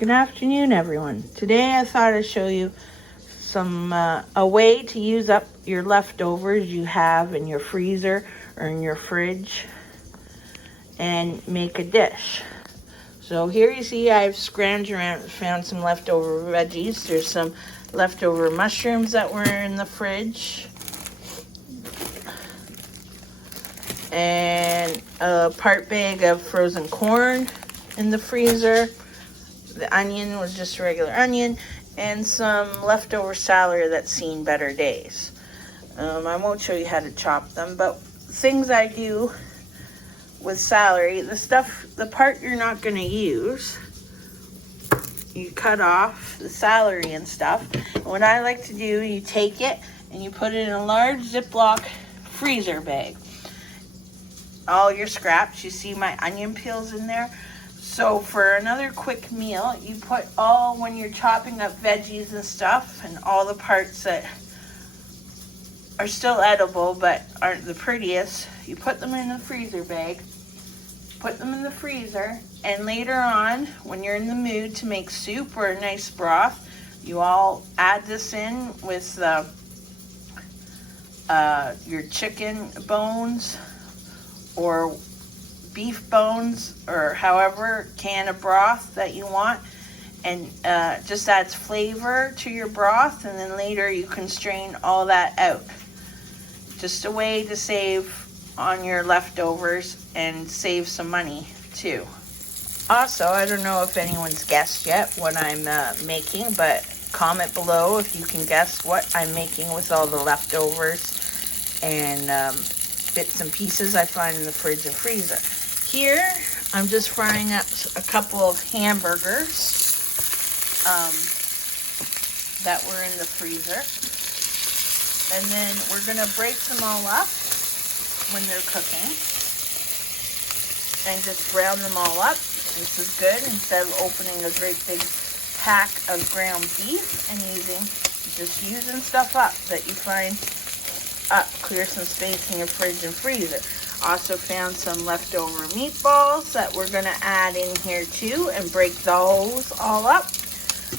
Good afternoon, everyone. Today I thought I'd show you a way to use up your leftovers you have in your freezer or in your fridge and make a dish. So here you see I've scrounged around and found some leftover veggies. There's some leftover mushrooms that were in the fridge, and a part bag of frozen corn in the freezer. The onion was just a regular onion, and some leftover celery that's seen better days. I won't show you how to chop them, but things I do with celery, the part you're not going to use, you cut off the celery and stuff. And what I like to do, you take it and you put it in a large Ziploc freezer bag. All your scraps, you see my onion peels in there. So for another quick meal, you put when you're chopping up veggies and stuff, and all the parts that are still edible but aren't the prettiest, you put them in the freezer bag, put them in the freezer, and later on, when you're in the mood to make soup or a nice broth, you all add this in with your chicken bones or beef bones, or however can of broth that you want, and just adds flavor to your broth. And then later you can strain all that out. Just a way to save on your leftovers and save some money too. Also, I don't know if anyone's guessed yet what I'm making, but comment below if you can guess what I'm making with all the leftovers and bits and pieces I find in the fridge or freezer. Here, I'm just frying up a couple of hamburgers that were in the freezer. And then we're going to break them all up when they're cooking and just brown them all up. This is good instead of opening a great big pack of ground beef and using stuff up that you find up. Clear some space in your fridge and freezer. Also found some leftover meatballs that we're going to add in here too and break those all up.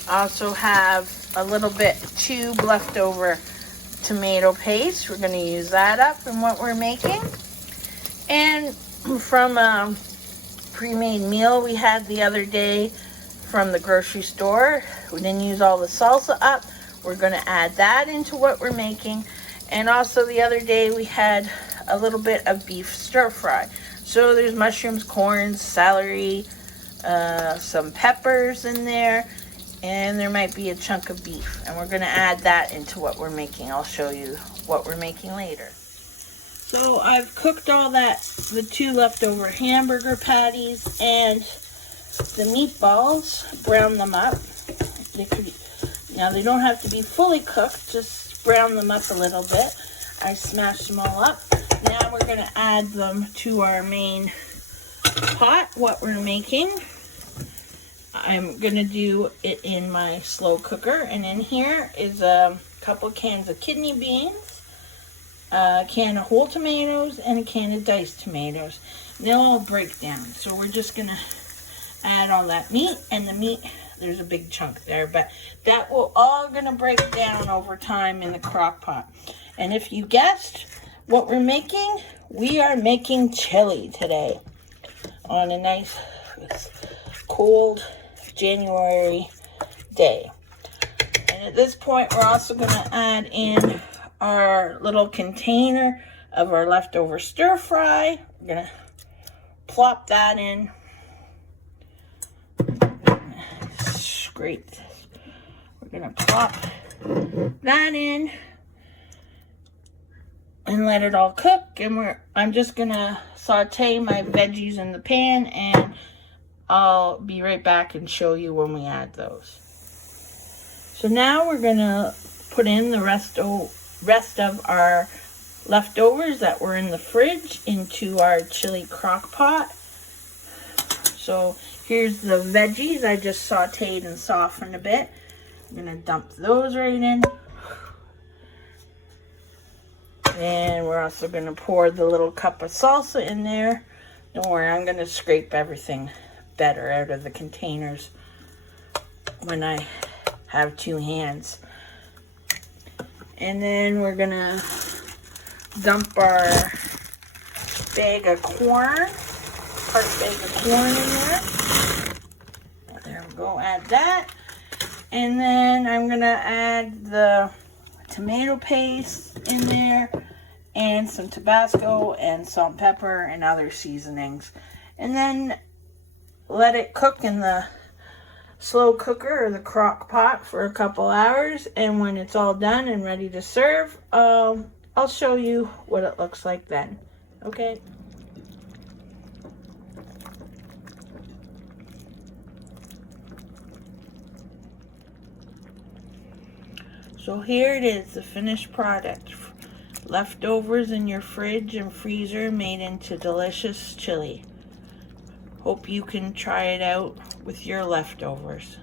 Also have a little bit tube leftover tomato paste. We're going to use that up in what we're making. And from a pre-made meal we had the other day from the grocery store, we didn't use all the salsa up. We're going to add that into what we're making. And also the other day we had a little bit of beef stir fry. So there's mushrooms, corn, celery, some peppers in there, and there might be a chunk of beef. And we're going to add that into what we're making. I'll show you what we're making later. So I've cooked all the two leftover hamburger patties and the meatballs, brown them up. Now they don't have to be fully cooked, just brown them up a little bit. I smashed them all up. Now we're going to add them to our main pot, what we're making. I'm going to do it in my slow cooker. And in here is a couple cans of kidney beans, a can of whole tomatoes, and a can of diced tomatoes. They'll all break down. So we're just going to add all that meat. And the meat, there's a big chunk there, but that will all going to break down over time in the crock pot. And if you guessed what we're making, we are making chili today on a nice cold January day. And at this point, we're also going to add in our little container of our leftover stir fry. We're going to plop that in. Scrape this. We're going to plop that in and let it all cook. And I'm just going to saute my veggies in the pan, and I'll be right back and show you when we add those. So now we're going to put in the rest of our leftovers that were in the fridge into our chili crock pot. So here's the veggies I just sauteed and softened a bit. I'm going to dump those right in. And we're also going to pour the little cup of salsa in there. Don't worry, I'm going to scrape everything better out of the containers when I have two hands. And then we're gonna dump our bag of corn, part bag of corn in there. There we go, add that. And then I'm gonna add the tomato paste in there and some Tabasco and salt and pepper and other seasonings. And then let it cook in the slow cooker or the crock pot for a couple hours. And when it's all done and ready to serve, I'll show you what it looks like then. Okay. So here it is, the finished product. Leftovers in your fridge and freezer made into delicious chili. Hope you can try it out with your leftovers.